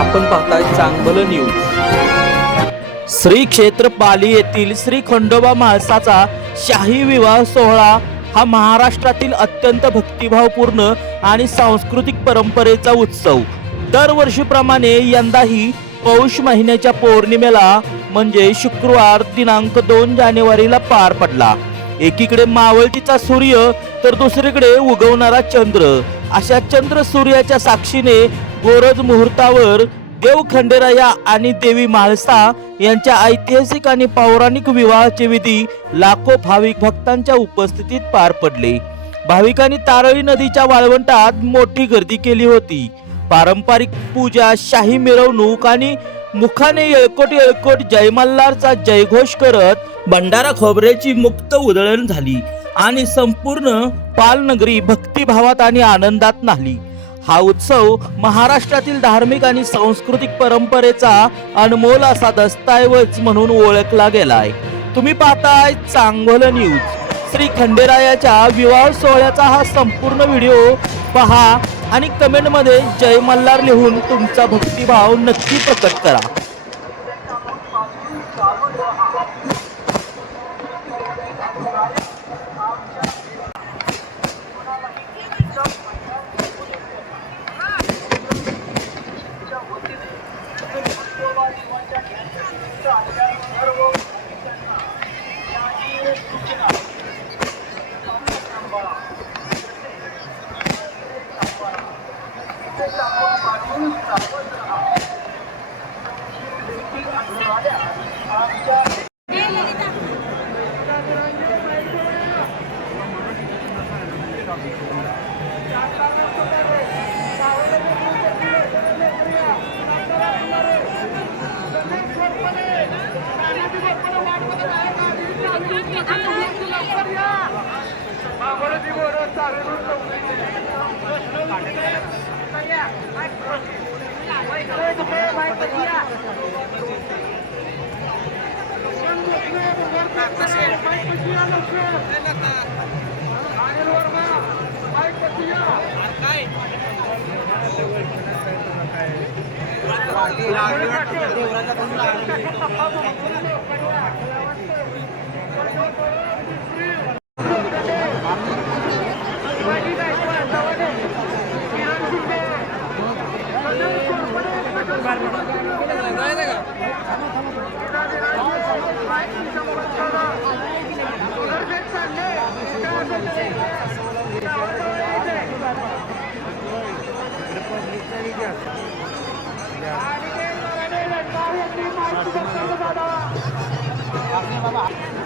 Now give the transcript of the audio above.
आपण पाहताय चांगलं न्यूज। श्री क्षेत्र पाली येथील श्री खंडोबा म्हाळसाचा शाही विवाह सोहळा हा महाराष्ट्रातील अत्यंत भक्तिभावपूर्ण आणि सांस्कृतिक परंपरेचा उत्सव दरवर्षीप्रमाणे यंदाही पौष महिन्याच्या पौर्णिमेला म्हणजे शुक्रवार दिनांक 2 जानेवारीला पार पडला। एकीकडे मावळतीचा सूर्य तर दुसरीकडे उगवणारा चंद्र अशा चंद्र सूर्याच्या साक्षीने गोरज मुहूर्तावर देव खंडेराया आणि देवी म्हाळसा यांच्या ऐतिहासिक आणि पौराणिक विवाहाचे विधी लाखो भाविक भक्तांच्या उपस्थितीत पार पडले। भाविकांनी तारळी नदीच्या वाळवंटात मोठी गर्दी केली होती। पारंपरिक पूजा, शाही मिरवणूक आणि मुखाने येळकोट येळकोट जय मल्हारचा जयघोष करत भंडारा खोबऱ्याची मुक्त उधळण झाली आणि संपूर्ण पालनगरी भक्तिभावात आणि आनंदात न्हाली। हा उत्सव महाराष्ट्रातील धार्मिक आणि सांस्कृतिक परंपरेचा अनमोल असा दस्तऐवज म्हणून ओळखला गेलाय। तुम्ही पाहताय चांगलं न्यूज। श्री खंडेरायाच्या विवाह सोहळ्याचा हा संपूर्ण व्हिडिओ पहा आणि कमेंट मध्ये जय मल्हार लिहून तुमचा भक्तिभाव नक्की प्रकट करा। बाबा